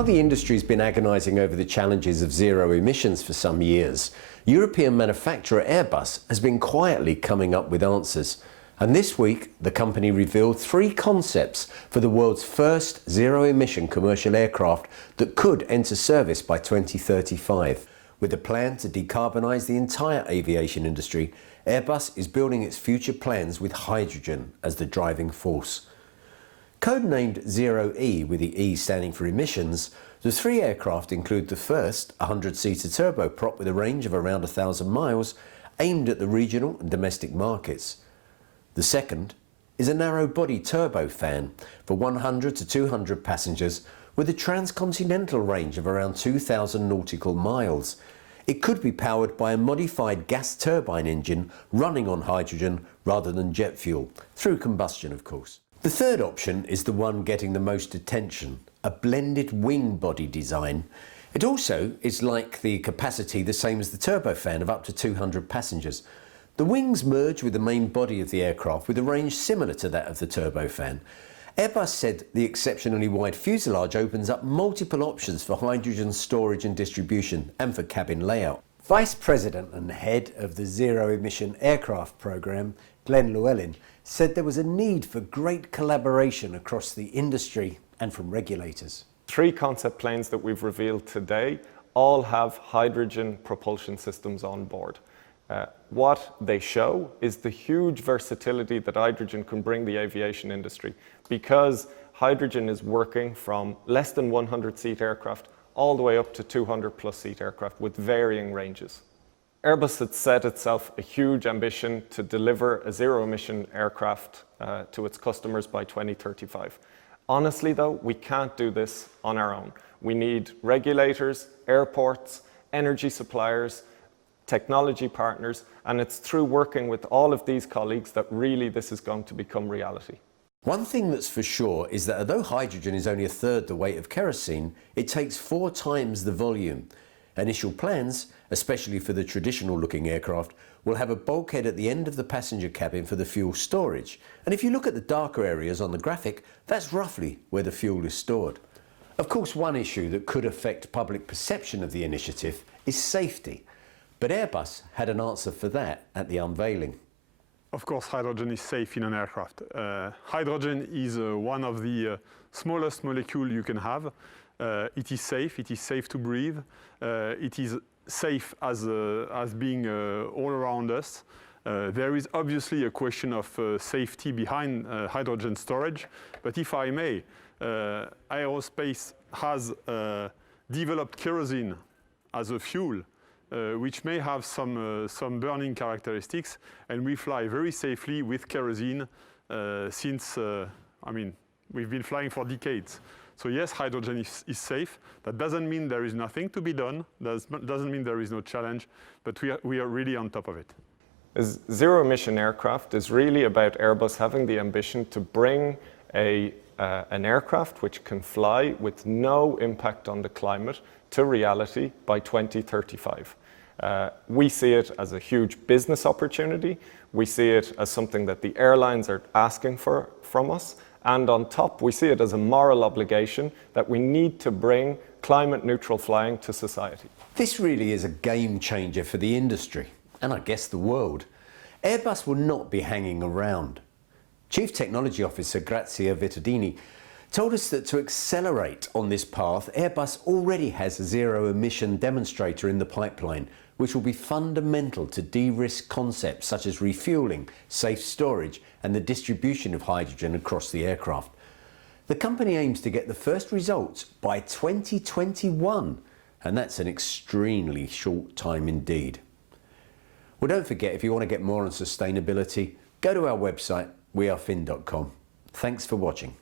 While the industry's been agonising over the challenges of zero emissions for some years, European manufacturer Airbus has been quietly coming up with answers. And this week, the company revealed 3 concepts for the world's first zero-emission commercial aircraft that could enter service by 2035. With a plan to decarbonise the entire aviation industry, Airbus is building its future plans with hydrogen as the driving force. Codenamed Zero-E, with the E standing for emissions, the 3 aircraft include the first, a 100-seater turboprop with a range of around 1,000 miles, aimed at the regional and domestic markets. The second is a narrow-body turbofan for 100 to 200 passengers with a transcontinental range of around 2,000 nautical miles. It could be powered by a modified gas turbine engine running on hydrogen rather than jet fuel, through combustion of course. The third option is the one getting the most attention, a blended wing body design. It also is like the capacity the same as the turbofan of up to 200 passengers. The wings merge with the main body of the aircraft with a range similar to that of the turbofan. Airbus said the exceptionally wide fuselage opens up multiple options for hydrogen storage and distribution and for cabin layout. Vice President and head of the Zero Emission Aircraft Programme, Glenn Llewellyn, said there was a need for great collaboration across the industry and from regulators. 3 concept planes that we've revealed today all have hydrogen propulsion systems on board. What they show is the huge versatility that hydrogen can bring the aviation industry, because hydrogen is working from less than 100-seat aircraft all the way up to 200-plus seat aircraft with varying ranges. Airbus had set itself a huge ambition to deliver a zero-emission aircraft to its customers by 2035. Honestly though, we can't do this on our own. We need regulators, airports, energy suppliers, technology partners, and it's through working with all of these colleagues that really this is going to become reality. One thing that's for sure is that although hydrogen is only 1/3 the weight of kerosene, it takes 4 times the volume. Initial plans, especially for the traditional-looking aircraft, will have a bulkhead at the end of the passenger cabin for the fuel storage. And if you look at the darker areas on the graphic, that's roughly where the fuel is stored. Of course, one issue that could affect public perception of the initiative is safety. But Airbus had an answer for that at the unveiling. Of course, hydrogen is safe in an aircraft. Hydrogen is one of the smallest molecules you can have. It is safe to breathe. It is safe as being all around us. There is obviously a question of safety behind hydrogen storage, but if I may, aerospace has developed kerosene as a fuel, which may have some burning characteristics, and we fly very safely with kerosene since, we've been flying for decades. So yes, hydrogen is safe. That doesn't mean there is nothing to be done, doesn't mean there is no challenge, but we are really on top of it. Zero-emission aircraft is really about Airbus having the ambition to bring an aircraft which can fly with no impact on the climate to reality by 2035. We see it as a huge business opportunity. We see it as something that the airlines are asking from us. And on top, we see it as a moral obligation that we need to bring climate-neutral flying to society. This really is a game changer for the industry, and I guess the world. Airbus will not be hanging around. Chief Technology Officer Grazia Vittadini told us that to accelerate on this path, Airbus already has a zero-emission demonstrator in the pipeline, which will be fundamental to de-risk concepts such as refuelling, safe storage, and the distribution of hydrogen across the aircraft. The company aims to get the first results by 2021, and that's an extremely short time indeed. Well, don't forget, if you want to get more on sustainability, go to our website, wearefin.com. Thanks for watching.